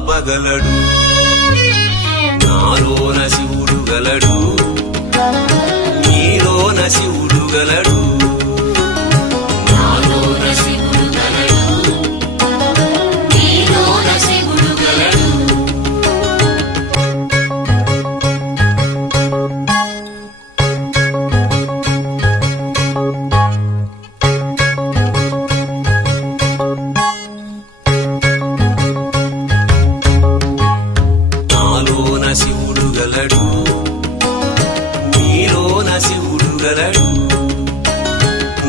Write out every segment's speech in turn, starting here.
ఆపగలడు. నాలోన శివుడు గలడు, నీలోన శివుడు గలడు. నాలోన శివుడు గలడు, నీలోన శివుడు గలడు. నాలోన శివుడు గలడు, నీలోన శివుడు గలడు.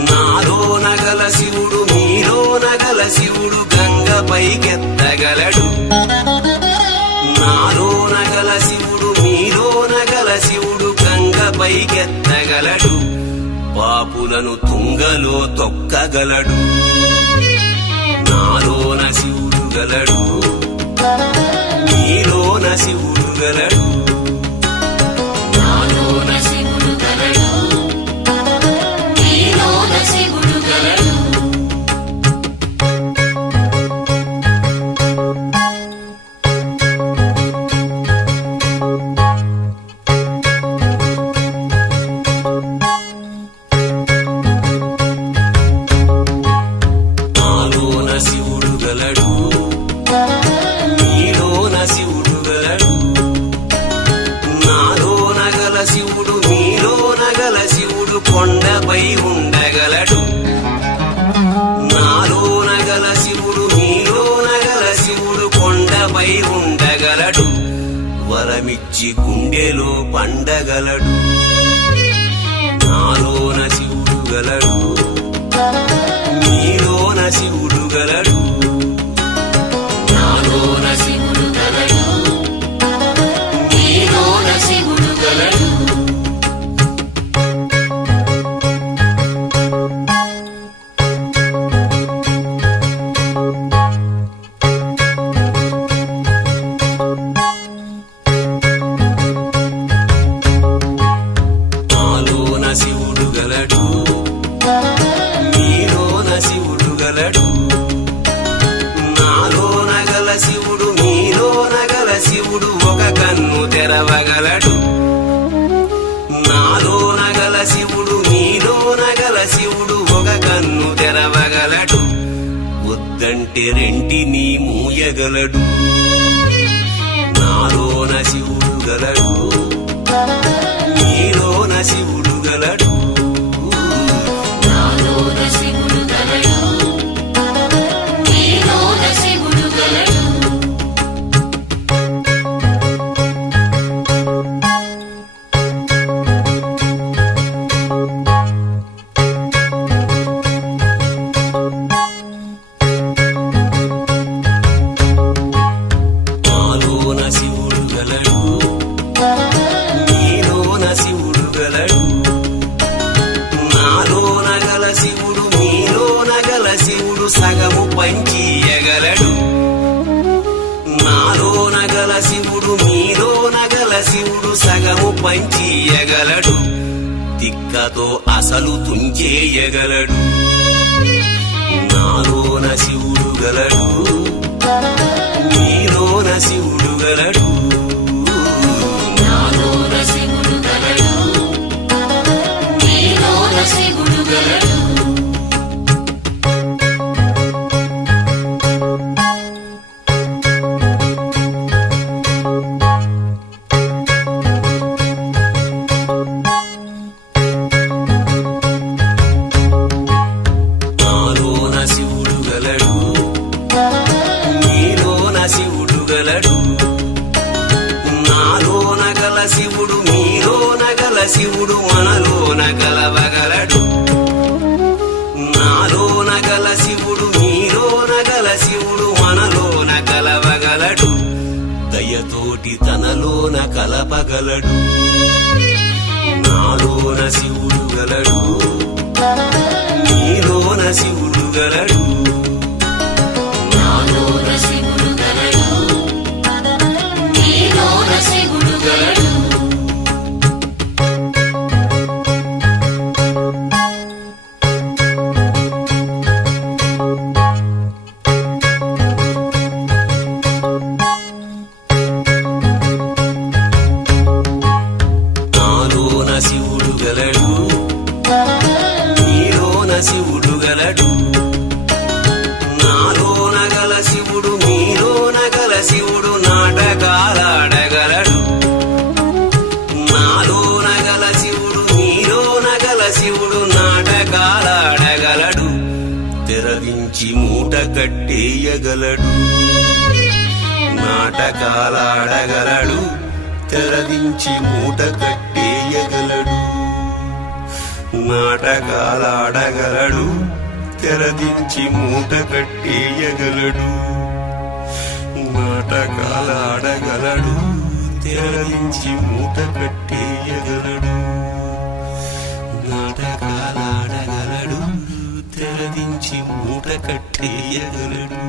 నాలోన గల శివుడు నీలోన గల శివుడు గంగపైకెత్తగలడు. నాలోన గల శివుడు నీలోన గల శివుడు గంగపైకెత్తగలడు. పాపులను తుంగలో తొక్కగలడు. నాలోన శివుడు గలడు, నీలోన శివుడు గలడు. నాలోన శివుడు గలడు, నీలోన శివుడు గలడు. నాలోన శివుడు గలడు, నీలోన శివుడు గలడు. నాలోన గల శివుడు నీలోన గల శివుడు కొండపై ఉండగలడు. నాలోన గల శివుడు నీలోన గల శివుడు కొండపై ఉండగలడు. వరమిచ్చి గుండెలో పండగలడు. నాలోన శివుడు గలడు, నీలోన శివుడు గలడు. నాలోన శివుడు గలడు, నీలోన శివుడు గలడు. నాలోన శివుడు గలడు, నీలోన శివుడు గలడు. నాలోన గల శివుడు నీలోన గల శివుడు ఒక కన్ను తెరవగలడు. నాలోన గల శివుడు నీలోన గల శివుడు ఒక కన్ను తెరవగలడు. వద్దంటే రెంటిని మూయగలడు. నాలోన శివుడు గలడు, నీలోన శివుడు గలడు. నాలోన శివుడు గలడు, నీలోన శివుడు గలడు. నాలోన శివుడు గలడు, నీలోన శివుడు గలడు. నాలోన గల శివుడు నీలోన గల శివుడు సగము పంచియగలడు. నాలోన గల శివుడు నీలోన గల శివుడు సగము పంచియగలడు. తిక్కతో అసలు తుంచేయగలడు. నాలోన శివుడు గలడు, నీలోన శివుడు గలడు. నాలోన శివుడు గలడు, నీలోన శివుడు గలడు. నాలోన శివుడు గలడు, నీలోన శివుడు గలడు. నాలోన గల శివుడు నీలోన గల శివుడు మనలోన కలవగలడు. నాలోన గల శివుడు నీలోన గల శివుడు మనలోన కలవగలడు. దయతోటి తనలోన కలపగలడు. నాలోన శివుడు గలడు, నీలోన శివుడు గలడు. నాలోన శివుడు గలడు, నీలోన శివుడు గలడు. మూట కట్టేయగలడు నాటకాలాడగలడు తెరదించి మూట కట్టేయగలడు నాటకాలాడగలడు తెరదించి మూట కట్టేయగలడు నాటకాలాడగలడు తెరదించి మూట కట్టేయగలడు నాటకాలాడగలడు తెరదించి మూట కట్టేయగలడు